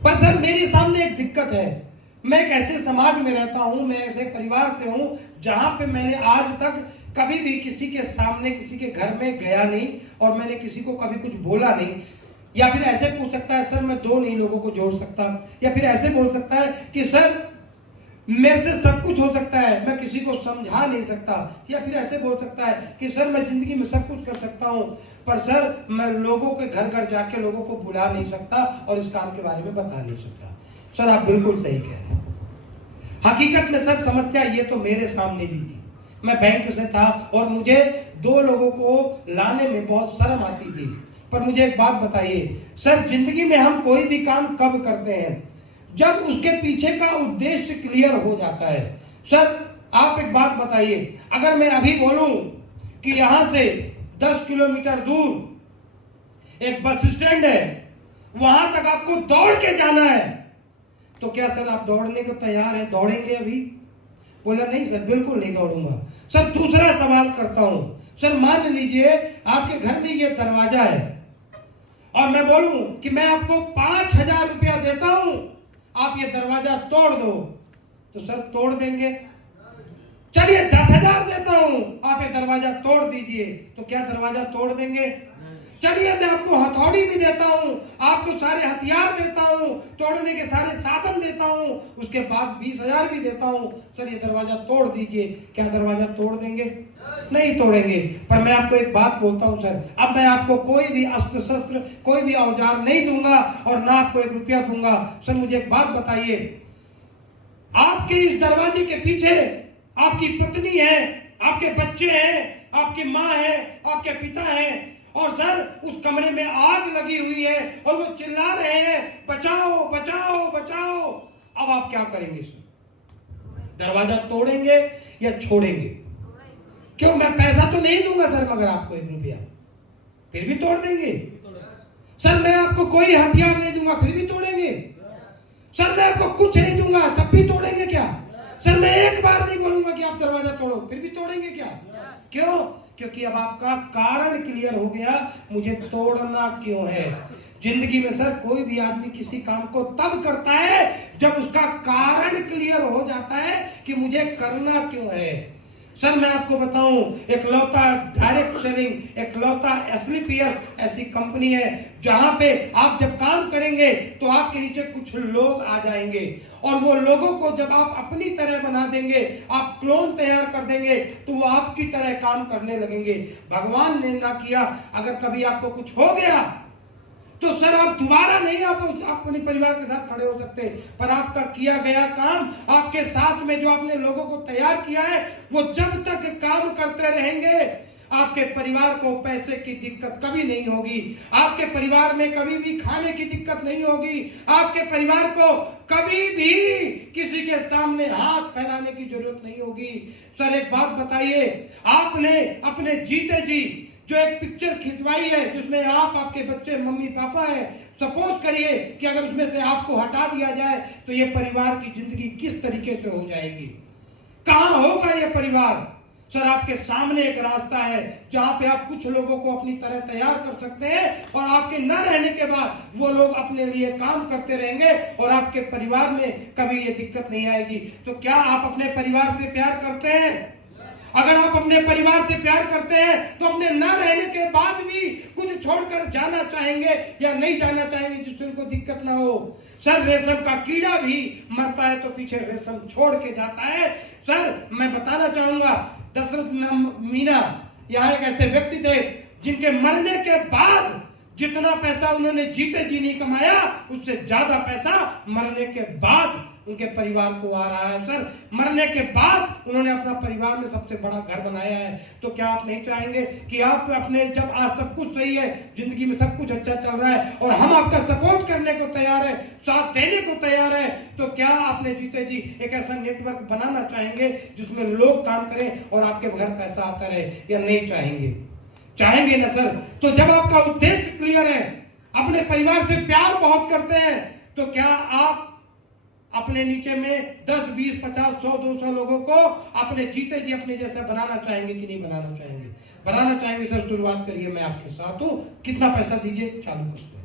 पर सर मेरे सामने एक दिक्कत है, मैं एक ऐसे समाज में रहता हूं, मैं ऐसे परिवार से हूं जहां पे मैंने आज तक कभी भी किसी के सामने किसी के घर में गया नहीं और मैंने किसी को कभी कुछ बोला नहीं। या फिर ऐसे पूछ सकता है सर मैं दो नहीं लोगों को जोड़ सकता, या फिर ऐसे बोल सकता है कि सर मेरे से सब कुछ हो सकता है, मैं किसी को समझा नहीं सकता, या फिर ऐसे बोल सकता है कि सर मैं जिंदगी में सब कुछ कर सकता हूं, पर सर मैं लोगों के घर घर जाके लोगों को बुला नहीं सकता और इस काम के बारे में बता नहीं सकता। सर आप बिल्कुल सही कह रहे हैं। हकीकत में सर समस्या ये तो मेरे सामने भी थी। मैं बैंक से था और मुझे दो लोगों को लाने में बहुत शर्म आती थी। पर मुझे एक बात बताइए सर, जिंदगी में हम कोई भी काम कब करते हैं? जब उसके पीछे का उद्देश्य क्लियर हो जाता है। सर आप एक बात बताइए, अगर मैं अभी बोलूं कि यहां से 10 किलोमीटर दूर एक बस स्टैंड है, वहां तक आपको दौड़ के जाना है, तो क्या सर आप दौड़ने को तैयार हैं? दौड़ेंगे अभी? बोला नहीं सर बिल्कुल नहीं दौड़ूंगा। सर दूसरा सवाल करता हूं, सर मान लीजिए आपके घर में ये दरवाजा है और मैं बोलूं कि मैं आपको 5,000 रुपया देता हूं, आप ये दरवाजा तोड़ दो, तो सर तोड़ देंगे? चलिए 10,000 देता हूं, आप ये दरवाजा तोड़ दीजिए, तो क्या दरवाजा तोड़ देंगे? चलिए मैं आपको हथौड़ी भी देता हूं, आपको सारे हथियार देता हूं, तोड़ने के सारे साधन देता हूं, उसके बाद 20,000 भी देता हूं, सर ये दरवाजा तोड़ दीजिए, क्या दरवाजा तोड़ देंगे? नहीं तोड़ेंगे। पर मैं आपको एक बात बोलता हूं सर, अब मैं आपको कोई भी अस्त्र शस्त्र कोई भी औजार नहीं दूंगा और ना आपको 1 रुपया दूंगा। सर मुझे एक बात बताइए, आपके इस दरवाजे के पीछे आपकी पत्नी है, आपके बच्चे हैं, आपकी माँ है, आपके पिता है, और सर उस कमरे में आग लगी हुई है और वो चिल्ला रहे हैं बचाओ बचाओ बचाओ। अब आप क्या करेंगे सर? दरवाजा तोड़ेंगे या छोड़ेंगे? क्यों, मैं पैसा तो नहीं दूंगा सर, मगर आपको 1 रुपया, फिर भी तोड़ देंगे? सर मैं आपको कोई हथियार नहीं दूंगा, फिर भी तोड़ेंगे? सर मैं आपको कुछ नहीं दूंगा, तब भी तोड़ेंगे क्या? सर मैं एक बार नहीं बोलूंगा कि आप दरवाजा तोड़ो, फिर भी तोड़ेंगे क्या? क्यों? क्योंकि अब आपका कारण क्लियर हो गया, मुझे तोड़ना क्यों है। जिंदगी में सर कोई भी आदमी किसी काम को तब करता है जब उसका कारण क्लियर हो जाता है कि मुझे करना क्यों है। सर मैं आपको बताऊं, एकलौता डायरेक्ट सेलिंग, एकलौता एसलीपीएस ऐसी कंपनी है जहां पे आप जब काम करेंगे तो आपके नीचे कुछ लोग आ जाएंगे और वो लोगों को जब आप अपनी तरह बना देंगे, आप क्लोन तैयार कर देंगे, तो वो आपकी तरह काम करने लगेंगे। भगवान ने ना किया अगर कभी आपको कुछ हो गया तो सर आप दोबारा नहीं आप अपने परिवार के साथ खड़े हो सकते, पर आपका किया गया काम, आपके साथ में जो आपने लोगों को तैयार किया है, वो जब तक काम करते रहेंगे आपके परिवार को पैसे की दिक्कत कभी नहीं होगी, आपके परिवार में कभी भी खाने की दिक्कत नहीं होगी, आपके परिवार को कभी भी किसी के सामने हाथ फैलाने की जरूरत नहीं होगी। सर एक बात बताइए, आपने अपने जीते जी जो एक पिक्चर खिंचवाई है जिसमें आप, आपके बच्चे, मम्मी पापा है, सपोज करिए कि अगर उसमें से आपको हटा दिया जाए तो ये परिवार की जिंदगी किस तरीके से हो जाएगी? कहां होगा ये परिवार? सर आपके सामने एक रास्ता है जहां पे आप कुछ लोगों को अपनी तरह तैयार कर सकते हैं और आपके न रहने के बाद वो लोग अपने लिए काम करते रहेंगे और आपके परिवार में कभी ये दिक्कत नहीं आएगी। तो क्या आप अपने परिवार से प्यार करते हैं? अगर आप अपने परिवार से प्यार करते हैं तो अपने न रहने के बाद भी कुछ छोड़कर जाना चाहेंगे या नहीं जाना चाहेंगे जिससे उनको दिक्कत ना हो। सर रेशम का कीड़ा भी मरता है तो पीछे रेशम छोड़ के जाता है। सर मैं बताना चाहूंगा, दशरथ मीना यहाँ एक ऐसे व्यक्ति थे जिनके मरने के बाद जितना पैसा उन्होंने जीते जी नहीं कमाया, उससे ज्यादा पैसा मरने के बाद उनके परिवार को आ रहा है। सर मरने के बाद उन्होंने अपना परिवार में सबसे बड़ा घर बनाया है। तो क्या आप नहीं चाहेंगे कि आप अपने, जब आज सब कुछ सही है, जिंदगी में सब कुछ अच्छा चल रहा है और हम आपका सपोर्ट करने को तैयार है, साथ देने को तैयार है, तो क्या आपने जीते जी एक ऐसा नेटवर्क बनाना चाहेंगे जिसमें लोग काम करें और आपके घर पैसा आता रहे, या नहीं चाहेंगे? चाहेंगे ना सर। तो जब आपका उद्देश्य क्लियर है, अपने परिवार से प्यार बहुत करते हैं, तो क्या आप अपने नीचे में 10, 20, 50, 100, 200 लोगों को अपने जीते जी अपने जैसा बनाना चाहेंगे कि नहीं बनाना चाहेंगे? बनाना चाहेंगे सर, शुरुआत करिए, मैं आपके साथ हूं। कितना पैसा दीजिए, चालू करिए।